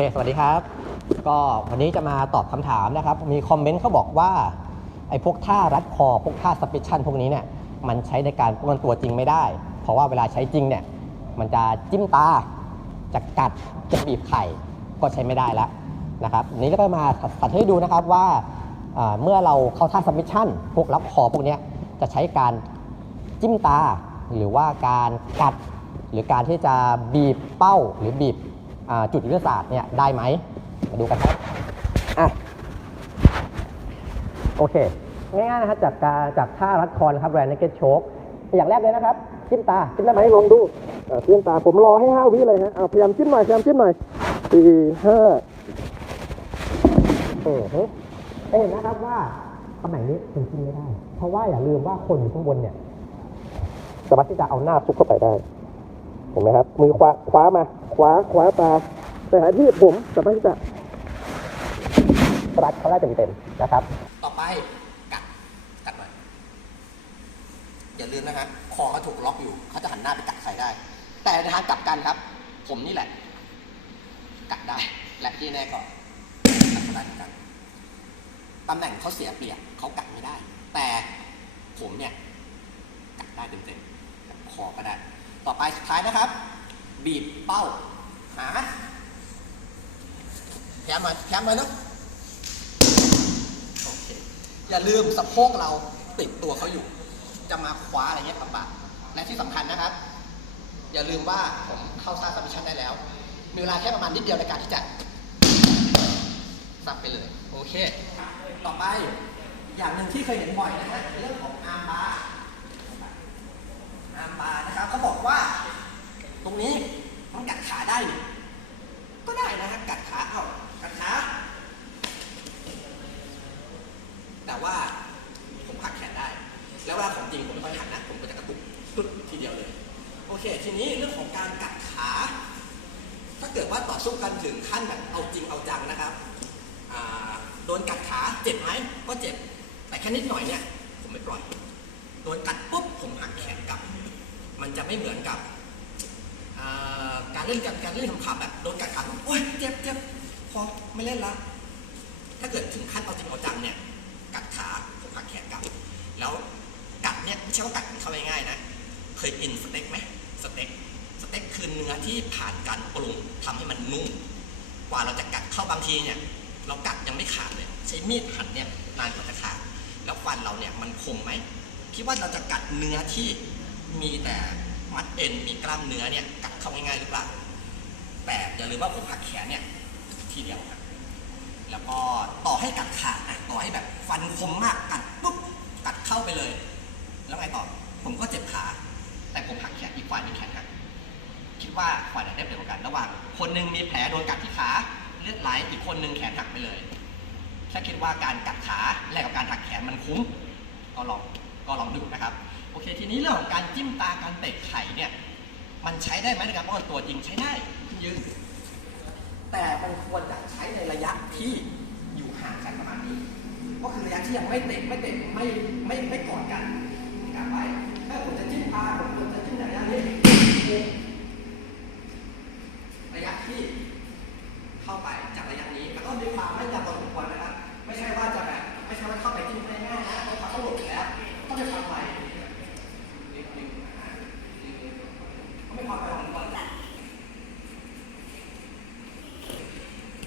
เคสวัสดีครับ ก็วันนี้จะมาตอบคำถามนะครับ มีคอมเมนต์เขาบอกว่าไอ้พวกท่ารัดคอ พวกท่าสปิชันพวกนี้เนี่ย มันใช้ในการป้องกันตัวจริงไม่ได้ เพราะว่าเวลาใช้จริงเนี่ย มันจะจิ้มตา จะกัด จะบีบไข่ ก็ใช้ไม่ได้แล้วนะครับวันนี้ก็มาสาธิตให้ดูนะครับว่าเมื่อเราเข้าท่าสปิชันพวกรับคอพวกนี้จะใช้การจิ้มตา หรือว่าการกัด หรือการที่จะบีบเป้าหรือบีบ จุดยุทธศาสตร์เนี่ยได้ไหมมาดูกันครับอะโอเคง่ายๆนะครับจากการจากท่ารัดคอนะครับแรนเกตโชกอย่างแรกเลยนะครับจิ้มตาจิ้มได้ไหมลองดูอะจิ้มตาผมรอให้ 5 วิเลยฮะเอาพยายามจิ้มหน่อยพยายามจิ้มหน่อยสี่ห้าเออเฮ้ยเห็นนะครับว่าตำแหน่งนี้เป็นจิ้มไม่ได้ เพราะว่าอย่าลืมว่าคนอยู่ข้างบนเนี่ยสามารถที่จะเอาหน้าซุกเข้าไปได้ เห็นไหมครับ มือขวาคว้ามาคว้าคว้าตาแต่หาที่ผมสามารถที่จะรัดเขาได้เต็มๆนะครับ ต่อไปกัดกัดหน่อยอย่าลืมนะฮะคอเขาถูกล็อกอยู่เขาจะหันหน้าไปกัดใครได้ แต่ในทางกลับกันครับ ผมนี่แหละ กัดได้และที่แน่ก็กัดเขาได้เหมือนกันตำแหน่งเขาเสียเปรียบเขากัดไม่ได้ แต่ผมเนี่ยกัดได้เต็มๆคอก็ได้ ต่อไปสุดท้ายนะครับ บีบเป้าหาแถมมาแถมมาเนาะโอเคอย่าลืมสะโพกเราติดตัวเขาอยู่ จะมาคว้าอะไรเงี้ยลำบากและที่สำคัญนะครับ อย่าลืมว่าผมเข้าสร้างซับมิชชั่นได้แล้ว มีเวลาแค่ประมาณนิดเดียวในการที่จะซับไปเลย โอเค ต่อไปอย่างหนึ่งที่เคยเห็นบ่อยนะฮะเรื่องของอาร์มบาร์ อามบาร์นะครับเขาบอกว่า ตรงนี้มันกัดขาได้ ก็ได้นะฮะกัดขาเอากัดขาแต่ว่าผมหักแขนได้ แล้วเวลาของจริงผมไม่ค่อยหักนะผมก็จะกระตุกปึ๊บทีเดียวเลย โอเค ทีนี้เรื่องของการกัดขา ถ้าเกิดว่าต่อสู้กันถึงขั้นแบบเอาจริงเอาจังนะครับโดนกัดขาเจ็บไหมก็เจ็บ แต่แค่นิดหน่อยเนี่ยผมไม่ปล่อย โดนกัดปุ๊บผมหักแขน มันจะไม่เหมือนกับการเล่นกันการเล่นขำๆแบบโดนกัดขาโอ๊ยเจ็บเจ็บพอไม่เล่นละ ถ้าเกิดถึงขั้นเอาจริงเอาจังเนี่ย กัดขาผมหักแขนกลับ แล้วกัดเนี่ยไม่ใช่ว่ากัดเข้าง่ายๆนะ เคยกินสเต็กไหมสเต็กสเต็กคือเนื้อที่ผ่านการปรุงทำให้มันนุ่ม กว่าเราจะกัดเข้าบางทีเนี่ย เรากัดยังไม่ขาดเลย ใช้มีดหั่นเนี่ยนานกว่าจะขาด แล้วฟันเราเนี่ยมันคมไหม คิดว่าเราจะกัดเนื้อที่ มีแต่มัดเอ็นมีกล้ามเนื้อเนี่ยกัดเข้าง่ายๆหรือเปล่า แต่อย่าลืมว่าผมหักแขนเนี่ยทีเดียวครับแล้วก็ต่อให้กัดขาดนะต่อให้แบบฟันคมมากกัดปุ๊บกัดเข้าไปเลย แล้วไงต่อผมก็เจ็บขา แต่ผมหักแขนอีกฝ่ายหนึงแขนหักคิดว่าฝ่ายไหนได้เปรียบกว่ากันระหว่างคนหนึงมีแผลโดนกัดที่ขาเลือดไหลอีกคนหนึงแขนหักไปเลยแค่คิดว่าการกัดขาแลกกับการหักแขนมันคุ้ม ก็ลองก็ลองดูนะครับ โอเค ทีนี้เรื่องของการจิ้มตาการเตะไข่เนี่ย มันใช้ได้ไหมในการป้องกันตัวจริงใช้ได้ยืนแต่มันควรจะใช้ในระยะที่อยู่ห่างกันประมาณนี้ ก็คือระยะที่ยังไม่เตะไม่เตะไม่ไม่ไม่กอดกันกลับไปถ้าผมจะจิ้มตาผมควรจะจิ้มในระยะนี้ระยะที่เข้าไปจากระยะนี้แล้วก็ด้วยความไม่ยาวพอสมควรนะครับ ไม่ใช่ว่าจะแบบไม่ใช่ว่าเข้าไปจิ้มง่ายๆนะเพราะเขาต้องหลุดแล้วต้องไปทำใหม่นิดนึงอ่านิดนึงไม่พอไปของก่อน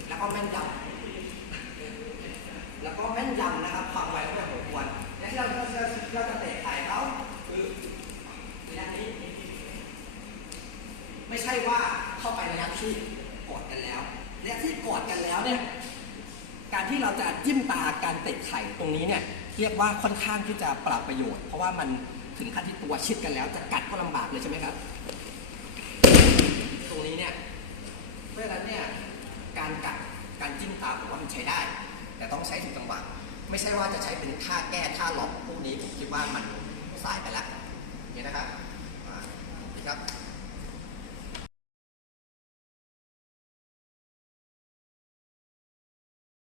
แล้วก็แม่นยำ แล้วก็แม่นยำนะครับ ความไวก็แบบสมควรและที่เราเราจะเราจะเตะไข่เขาคือระยะนี้ ไม่ใช่ว่าเข้าไประยะที่กอดกันแล้วระยะที่กอดกันแล้วเนี่ยการที่เราจะจิ้มตาการเตะไข่ตรงนี้เนี่ยเรียกว่าค่อนข้างที่จะปราบประโยชน์ เพราะว่ามันถึงขั้นที่ตัวชิดกันแล้ว จะกัดก็ลำบากเลยใช่ไหมครับ ตรงนี้เนี่ยเพราะฉะนั้นเนี่ยการกัดการจิ้มตาผมว่ามันใช้ได้ แต่ต้องใช้ถูกจังหวะไม่ใช่ว่าจะใช้เป็นท่าแก้ท่าล็อกพวกนี้ผมคิดว่ามันสายไปแล้ว